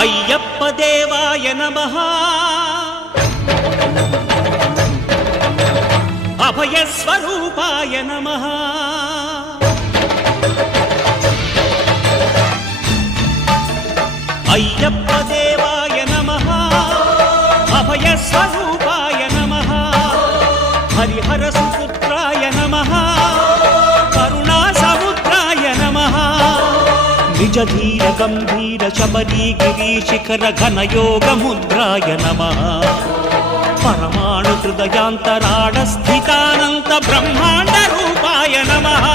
అయ్యప్ప దేవాయ నమః అభయ స్వరూపాయ నమః అయ్యప్ప దేవాయ నమః అభయ స్వరూపాయ నమః హరిహర సుపుత్రాయ నమః కరుణా సముద్రాయ నమః నిజ ధీర గంభీర శబరీ గిరి శిఖర ఘన యోగ ముద్రాయ నమః పరమాణు హృదయాంతరాడ స్థితానంత బ్రహ్మాండ రూపాయ నమః